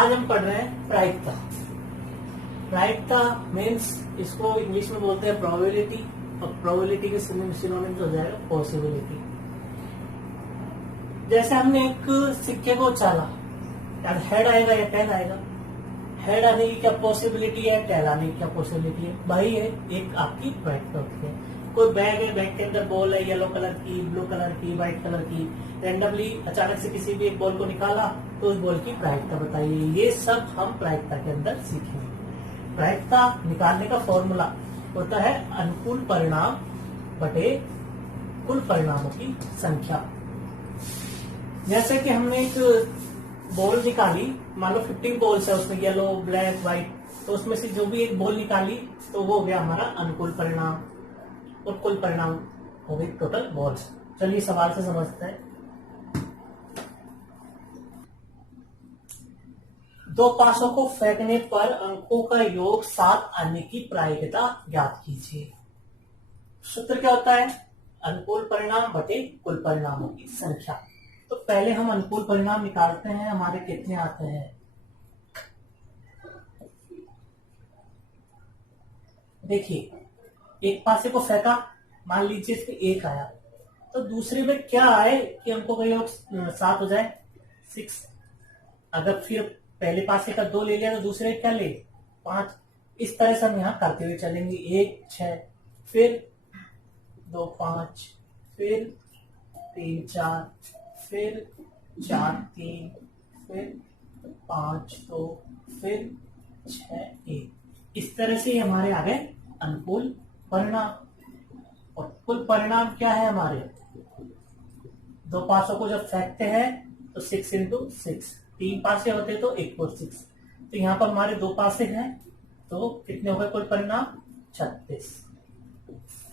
आज हम पढ़ रहे हैं प्रायिकता। प्रायिकता मीन्स इसको इंग्लिश में बोलते हैं प्रोबेबिलिटी, और प्रोबेबिलिटी के सिनोनिम हो जाएगा पॉसिबिलिटी। जैसे हमने एक सिक्के को उछाला, यार हेड आएगा या टेल आएगा। हेड आने की क्या पॉसिबिलिटी है, टेल आने की क्या पॉसिबिलिटी है, भाई है एक आपकी प्रायिकता होती है। कोई बैग है, बैग के अंदर बॉल है, येलो कलर की, ब्लू कलर की, व्हाइट कलर की, रैंडमली अचानक से किसी भी एक बॉल को निकाला तो उस बॉल की प्रायिकता बताइए। ये सब हम प्रायिकता के अंदर सीखेंगे। प्रायिकता निकालने का फॉर्मूला होता है अनुकूल परिणाम बटे कुल परिणामों की संख्या। जैसे कि हमने एक बॉल निकाली, मान लो 15 बॉल्स है उसमें, येलो, ब्लैक, व्हाइट, तो उसमें से जो भी एक बॉल निकाली तो वो हो गया हमारा अनुकूल परिणाम, और कुल परिणाम हो गई टोटल बॉल्स। चलिए सवाल से समझते हैं। दो पासों को फेंकने पर अंकों का योग 7 आने की प्रायिकता ज्ञात कीजिए। सूत्र क्या होता है, अनुकूल परिणाम बटे कुल परिणामों की संख्या। तो पहले हम अनुकूल परिणाम निकालते हैं, हमारे कितने आते हैं। देखिए, एक पासे को फेंका, मान लीजिए इसमें 1 आया, तो दूसरे में क्या आए कि अंकों का योग 7 हो जाए, 6। अगर फिर पहले पासे का 2 ले लिया तो दूसरे क्या ले, 5। इस तरह से हम यहाँ करते हुए चलेंगे। 1 6, फिर 2 5, फिर 3 4, फिर 4 3, फिर 5 2, फिर 6 1। इस तरह से हमारे आ गए अनुकूल परिणाम। और कुल परिणाम क्या है हमारे, दो पासों को जब फेंकते हैं तो 6 इंटू 6, 3 पासे होते तो 1 4 6, तो यहाँ पर हमारे 2 पासे हैं तो कितने हो गए कुल परिणाम, 36।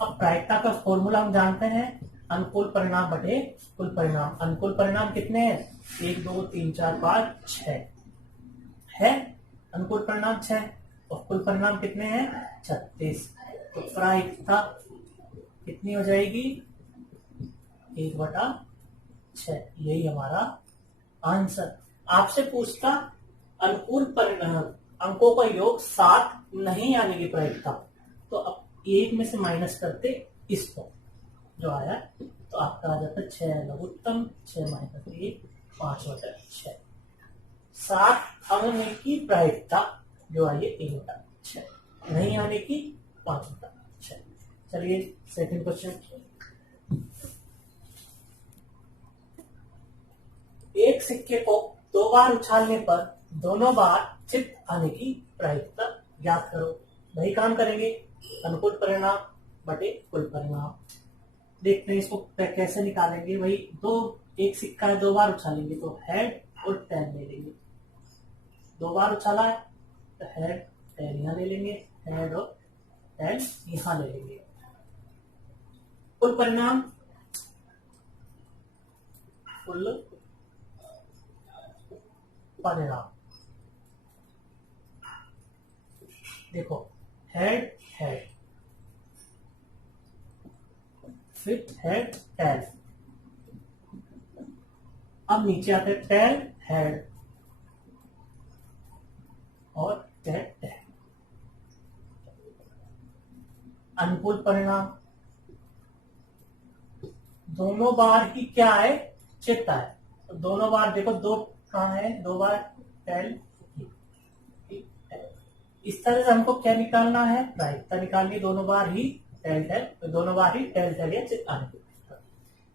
अब प्रायिकता का फॉर्मूला हम जानते हैं, अनुकूल परिणाम बटे कुल परिणाम। अनुकूल परिणाम कितने हैं, 1 2 3 4 5 6 है, अनुकूल परिणाम 6, और कुल परिणाम कितने हैं 36। तो प्रायिकता कितनी हो जाएगी, 1/6। यही हमारा आंसर। आपसे पूछता अनुकूल परिणाम अंकों का योग 7 नहीं आने की प्रायिकता, तो अब 1 में से माइनस करते इसको, जो आया तो आपका आ जाता 6 लघुत्तम, 6 माइनस 1 5/6। 7 आने की प्रायिकता जो आई है 1/6, नहीं आने की 5/6। चलिए सेकंड क्वेश्चन। एक सिक्के को 2 बार उछालने पर दोनों बार चित आने की प्रायिकता ज्ञात करो। वही काम करेंगे, अनुकूल परिणाम बटे कुल परिणाम। देखते हैं इसको कैसे निकालेंगे। वही एक सिक्का है, 2 बार उछालेंगे तो हेड और टेल ले लेंगे। 2 बार उछाला है तो हेड टेल यहां ले लेंगे, हेड और टेल यहां ले लेंगे। कुल परिणाम, कुल परिणाम देखो, हेड हेड, फिर हेड टेल, अब नीचे आते टेल हेड और टेल टेल। अनुकूल परिणाम दोनों बार ही क्या है, चित्त है, तो दोनों बार देखो, 2 कहाँ है, 2 बार टेल। इस तरह से हमको क्या निकालना है, प्रायिकता निकालनी, दोनों बार ही टेल टेल, तो दोनों बार ही टेल टेल या चित्त आने की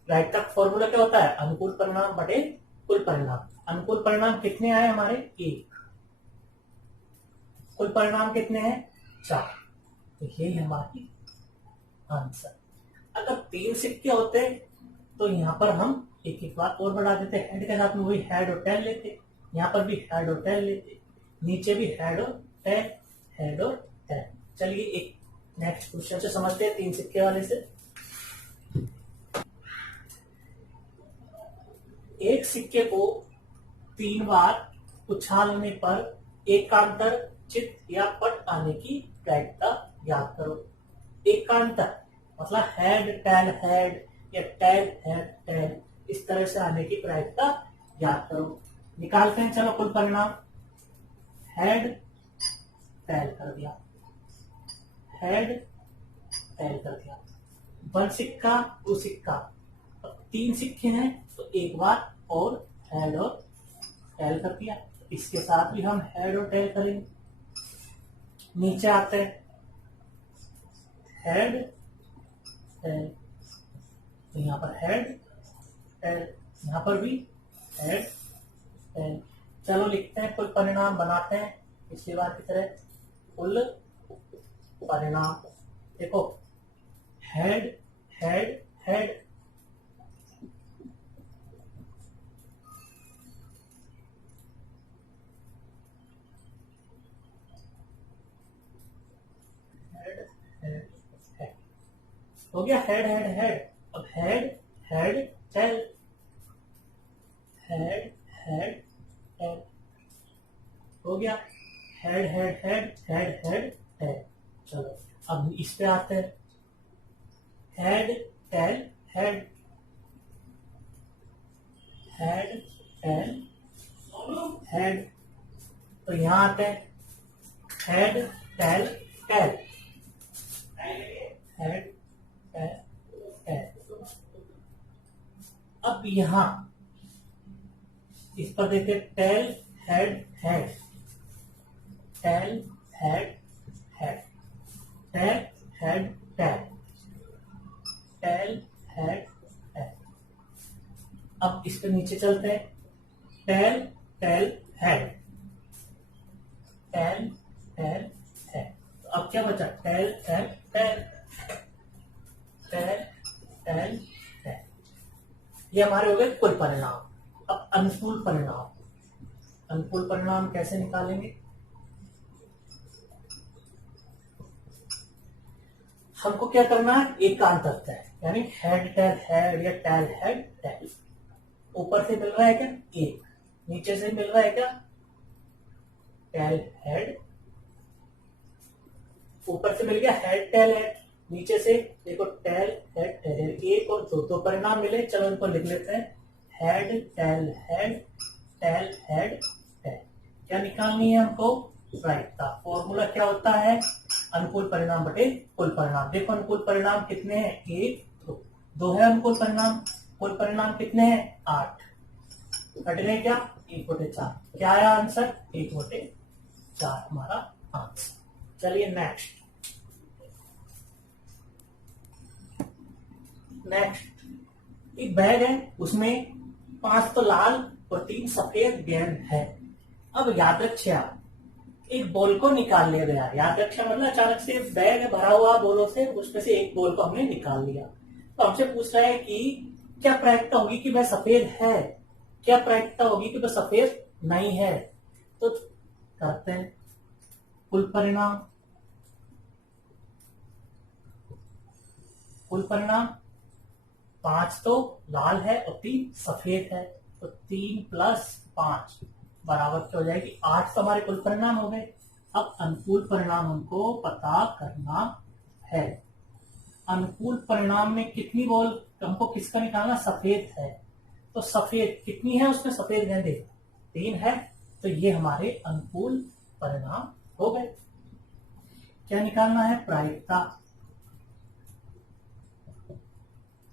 प्रायिकता का फॉर्मूला क्या होता है, अनुकूल परिणाम बटे कुल परिणाम। अनुकूल परिणाम कितने आए हमारे, 1, कुल परिणाम कितने हैं 4, तो यही हमारी आंसर। अगर 3 सिक्के होते तो यहाँ पर हम एक बार और बढ़ा देते, हेड के साथ में वही हेड और टेल लेते, यहाँ पर भी हेड और टेल लेते, नीचे भी हेड और टेल, हेड और टेल। चलिए एक नेक्स्ट क्वेश्चन से समझते हैं, 3 सिक्के वाले से। एक सिक्के को 3 बार उछालने पर एकांतर, चित्त या पट आने की प्रायिकता ज्ञात करो। एकांतर मतलब हेड टेल हेड या टेल हेड टेल, इस तरह से आने की प्रायिकता ज्ञात करो। निकालते हैं, चलो कुल परिणाम। हेड टेल कर दिया, हेड टेल कर दिया। 1 सिक्का 2 सिक्का, अब 3 सिक्के हैं तो एक बार और हेड और टेल कर दिया। इसके साथ भी हम हेड और टेल करेंगे। नीचे आते हैं, हेड टेल, तो यहाँ पर हेड टेल, यहाँ पर भी हेड टेल। चलो लिखते हैं, कुल परिणाम बनाते हैं पिछली बार की तरह। कुल परिणाम देखो, head head head, head head head हो गया, हेड हेड हेड। अब head head tail, head head head हो गया, head head head head head head. चलो अब इस पे आते हैं, head tail head, head tail head. तो यहां आते हैं, head tail tail, head tail tail. अब यहां इस पर देखे, tail head head, tail head head, tail head tail, tail head head. अब इसके नीचे चलते हैं, tail tail head, tail tail head. तो अब क्या बचा, tail tail tail, tail tail tail. ये हमारे हो गए कुल परिणाम। अब अनुकूल परिणाम, अनुकूल परिणाम कैसे निकालेंगे? हमको क्या करना है, एकांत है, यानी हेड टेल हेड या टेल हेड टेल। ऊपर से मिल रहा है क्या, एक, नीचे से मिल रहा है क्या, टेल हेड, ऊपर से मिल गया हेड टेल हेड, नीचे से देखो टेल हेड टेल। एक और दो परिणाम मिले, चलो इनको लिख लेते हैं, head tail head, tail head tell. क्या निकालनी है हमको, प्रायिकता। फॉर्मूला क्या होता है, अनुकूल परिणाम बटे कुल परिणाम। देखो अनुकूल परिणाम कितने हैं, एक दो है अनुकूल परिणाम, कुल परिणाम कितने हैं, 8। घट गए क्या, 1/4। क्या आया आंसर, 1/4 हमारा आंसर। चलिए नेक्स्ट, नेक्स्ट एक बैग है, उसमें 5 तो लाल और 3 सफेद गेंद है। अब याद रखिए आप, एक बॉल को निकाल लिया गया। याद रखिए मतलब अचानक से बैग भरा हुआ बॉलों से, उसमें से एक बॉल को हमने निकाल लिया। तो हमसे पूछ रहा है कि क्या प्रायिकता होगी कि वह सफेद है, क्या प्रायिकता होगी कि वह सफेद नहीं है। तो करते हैं कुल परिणाम, कुल परिणाम 5 तो लाल है और 3 सफेद है, तो 3 + 5 बराबर क्या हो जाएगी, 8। तो हमारे कुल परिणाम हो गए। अब अनुकूल परिणाम हमको पता करना है। अनुकूल परिणाम में कितनी बॉल, हमको किसका निकालना, सफेद है। तो सफेद कितनी है, उसमें सफेद गेंदें 3 है, तो ये हमारे अनुकूल परिणाम हो गए। क्या निकालना है, प्रायिकता।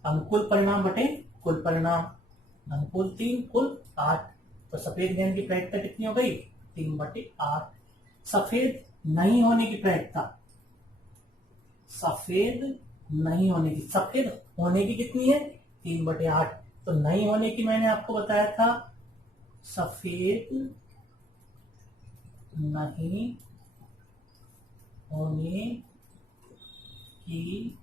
अनुकूल परिणाम बटे कुल परिणाम, अनुकूल 3 कुल 8, तो सफेद गेंद की प्रायिकता कितनी हो गई, 3/8। सफेद नहीं होने की प्रायिकता, सफेद नहीं होने की, सफेद होने की कितनी है, 3/8। तो नहीं होने की मैंने आपको बताया था, सफेद नहीं होने की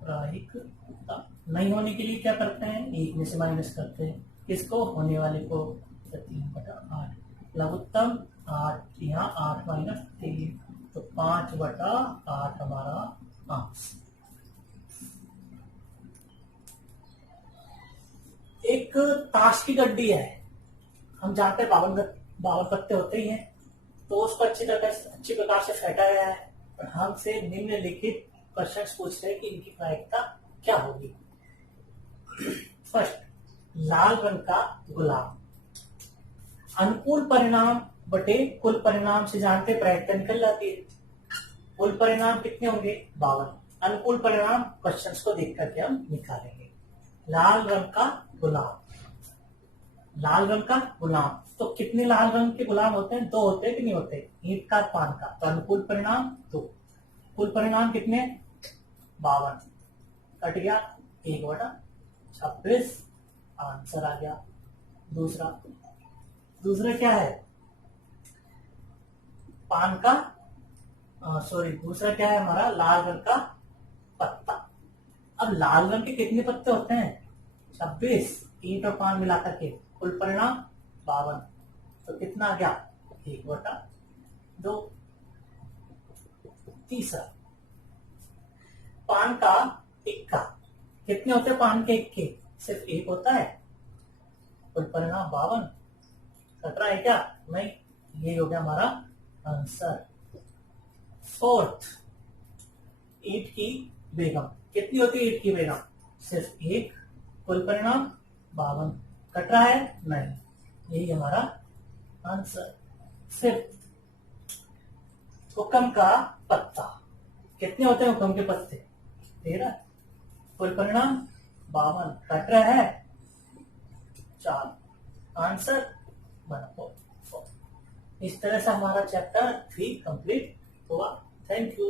प्रायिकता। नहीं होने के लिए क्या करते हैं, 1 में से माइनस करते हैं, किसको, होने वाले को। 3/8 लघुत्तम 8, यहाँ 8 - 3, तो 5/8 हमारा आंसर। एक ताश की गड्डी है, हम जानते हैं 52 पत्ते होते ही हैं, तो उसको अच्छी प्रकार से फेंटा गया है और हमसे निम्नलिखित क्वेश्चन पूछ रहे हैं कि इनकी प्रायिकता क्या होगी। फर्स्ट, लाल रंग का गुलाब। अनुकूल परिणाम बटे कुल परिणाम से जानते प्रायिकता निकल जाती है। कुल परिणाम कितने होंगे? 52। अनुकूल परिणाम क्वेश्चंस को देख करके हम निकालेंगे। लाल रंग का गुलाब, लाल रंग का गुलाम, तो कितने लाल रंग के गुलाम होते हैं? 2 होते हैं कि नहीं होते? ईंट का पान का, तो अनुकूल परिणाम 2। कुल परिणाम कितने? 52। कट गया 1/26, आंसर आ गया। दूसरा क्या है? पान का दूसरा क्या है हमारा? लाल रंग का पत्ता। अब लाल रंग के कितने पत्ते होते हैं? 26, ईंट और पान मिलाकर के। कुल परिणाम 52, तो कितना आ गया? 1/2। तीसरा, पान का इक्का, कितने होते हैं पान के इक्के? सिर्फ 1 होता है। कुल परिणाम 52। कट रहा है क्या? नहीं, ये हो गया हमारा आंसर। फोर्थ, ईंट की बेगम, कितनी होती है ईंट की बेगम? सिर्फ 1। कुल परिणाम 52। कट रहा है? नहीं, यही हमारा आंसर। फिर हुक्म का पत्ता, कितने होते हैं हुक्म के पत्ते? 13। कुल परिणाम 52। कट रहा है? 4। आंसर 1/4। इस तरह से हमारा चैप्टर 3 कंप्लीट हुआ। Thank you.